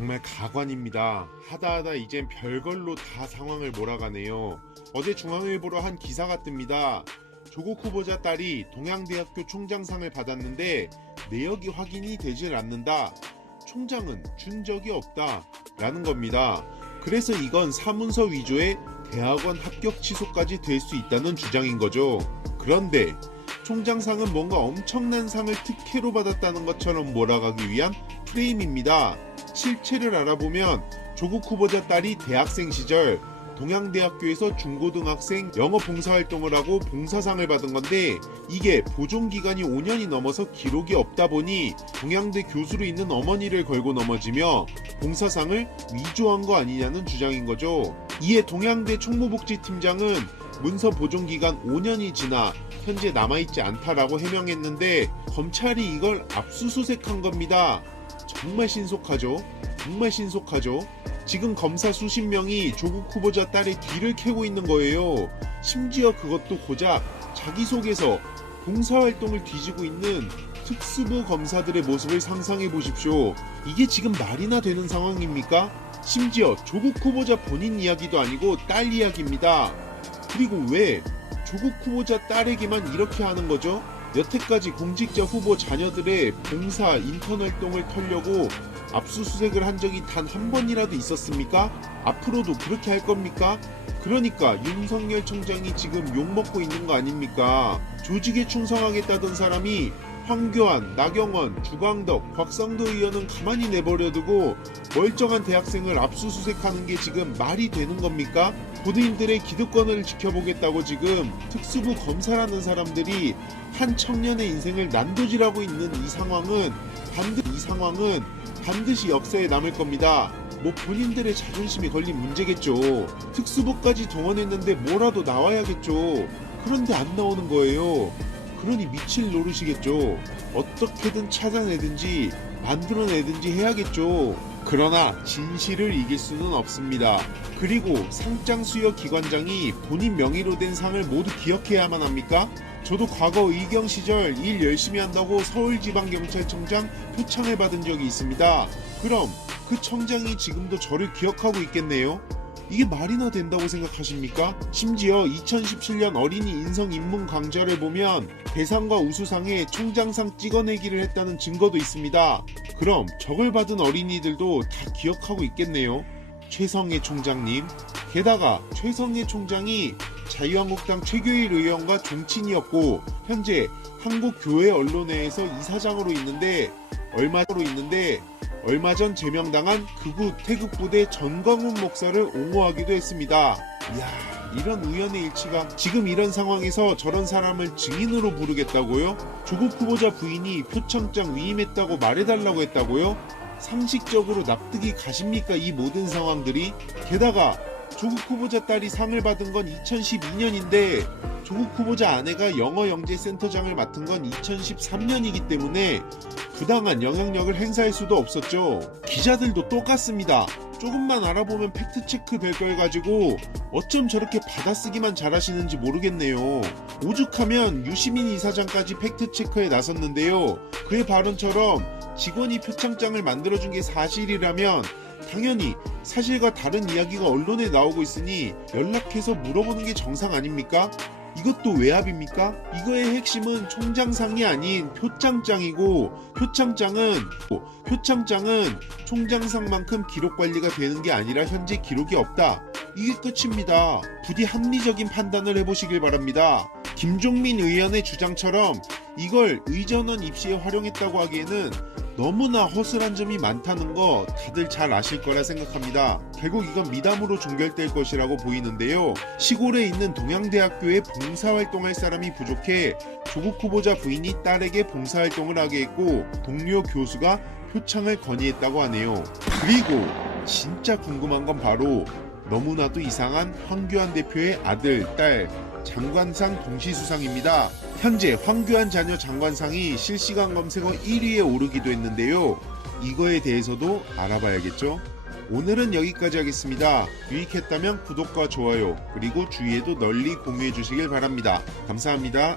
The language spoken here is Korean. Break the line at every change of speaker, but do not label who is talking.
정말 가관입니다. 하다하다 이젠 별걸로 다 상황을 몰아가네요. 어제 중앙일보로 한 기사가 뜹니다. 조국 후보자 딸이 동양대학교 총장상을 받았는데 내역이 확인이 되질 않는다. 총장은 준 적이 없다. 라는 겁니다. 그래서 이건 사문서 위조의 대학원 합격 취소까지 될 수 있다는 주장인 거죠. 그런데 총장상은 뭔가 엄청난 상을 특혜로 받았다는 것처럼 몰아가기 위한 프레임입니다. 실체를 알아보면 조국 후보자 딸이 대학생 시절 동양대학교에서 중고등학생 영어 봉사활동을 하고 봉사상을 받은 건데 이게 보존 기간이 5년이 넘어서 기록이 없다 보니 동양대 교수로 있는 어머니를 걸고 넘어지며 봉사상을 위조한 거 아니냐는 주장인 거죠. 이에 동양대 총무복지팀장은 문서 보존 기간 5년이 지나 현재 남아있지 않다라고 해명했는데 검찰이 이걸 압수수색한 겁니다. 정말 신속하죠? 정말 신속하죠? 지금 검사 수십 명이 조국 후보자 딸의 뒤를 캐고 있는 거예요. 심지어 그것도 고작 자기속에서 봉사활동을 뒤지고 있는 특수부 검사들의 모습을 상상해 보십시오. 이게 지금 말이나 되는 상황입니까? 심지어 조국 후보자 본인 이야기도 아니고 딸 이야기입니다. 그리고 왜 조국 후보자 딸에게만 이렇게 하는 거죠? 여태까지 공직자 후보 자녀들의 봉사 인턴 활동을 털려고 압수수색을 한 적이 단 한 번이라도 있었습니까? 앞으로도 그렇게 할 겁니까? 그러니까 윤석열 총장이 지금 욕먹고 있는 거 아닙니까? 조직에 충성하겠다던 사람이 황교안, 나경원, 주광덕, 곽상도 의원은 가만히 내버려두고 멀쩡한 대학생을 압수수색하는 게 지금 말이 되는 겁니까? 본인들의 기득권을 지켜보겠다고 지금 특수부 검사라는 사람들이 한 청년의 인생을 난도질하고 있는 이 상황은 반드 이 상황은 반드시 역사에 남을 겁니다. 뭐 본인들의 자존심이 걸린 문제겠죠. 특수부까지 동원했는데 뭐라도 나와야겠죠. 그런데 안 나오는 거예요. 그러니 미칠 노릇이겠죠. 어떻게든 찾아내든지 만들어내든지 해야겠죠. 그러나 진실을 이길 수는 없습니다. 그리고 상장 수여 기관장이 본인 명의로 된 상을 모두 기억해야만 합니까? 저도 과거 의경 시절 일 열심히 한다고 서울지방경찰청장 표창을 받은 적이 있습니다. 그럼 그 청장이 지금도 저를 기억하고 있겠네요? 이게 말이나 된다고 생각하십니까? 심지어 2017년 어린이 인성 입문 강좌를 보면 대상과 우수상에 총장상 찍어내기를 했다는 증거도 있습니다. 그럼 저걸 받은 어린이들도 다 기억하고 있겠네요. 최성애 총장님. 게다가 최성애 총장이 자유한국당 최규일 의원과 종친이었고 현재 한국교회 언론회에서 이사장으로 있는데 얼마로 있는데 얼마 전 제명당한 극우 태극 부대 전광훈 목사를 옹호하기도 했습니다. 이야, 이런 우연의 일치가 지금 이런 상황에서 저런 사람을 증인으로 부르겠다고요? 조국 후보자 부인이 표창장 위임했다고 말해달라고 했다고요? 상식적으로 납득이 가십니까? 이 모든 상황들이? 게다가 조국 후보자 딸이 상을 받은 건 2012년인데 조국 후보자 아내가 영어 영재 센터장을 맡은 건 2013년이기 때문에 부당한 영향력을 행사할 수도 없었죠. 기자들도 똑같습니다. 조금만 알아보면 팩트체크 될 걸 가지고 어쩜 저렇게 받아쓰기만 잘하시는지 모르겠네요. 오죽하면 유시민 이사장까지 팩트체크에 나섰는데요. 그의 발언처럼 직원이 표창장을 만들어준 게 사실이라면 당연히 사실과 다른 이야기가 언론에 나오고 있으니 연락해서 물어보는 게 정상 아닙니까? 이것도 외압입니까? 이거의 핵심은 총장상이 아닌 표창장이고 표창장은 표창장은 총장상만큼 기록 관리가 되는 게 아니라 현재 기록이 없다. 이게 끝입니다. 부디 합리적인 판단을 해보시길 바랍니다. 김종민 의원의 주장처럼 이걸 의전원 입시에 활용했다고 하기에는 너무나 허술한 점이 많다는 거 다들 잘 아실 거라 생각합니다. 결국 이건 미담으로 종결될 것이라고 보이는데요. 시골에 있는 동양대학교에 봉사활동할 사람이 부족해 조국 후보자 부인이 딸에게 봉사활동을 하게 했고 동료 교수가 표창을 건의했다고 하네요. 그리고 진짜 궁금한 건 바로 너무나도 이상한 황교안 대표의 아들, 딸, 장관상 동시수상입니다. 현재 황교안 자녀 장관상이 실시간 검색어 1위에 오르기도 했는데요. 이거에 대해서도 알아봐야겠죠? 오늘은 여기까지 하겠습니다. 유익했다면 구독과 좋아요, 그리고 주위에도 널리 공유해 주시길 바랍니다. 감사합니다.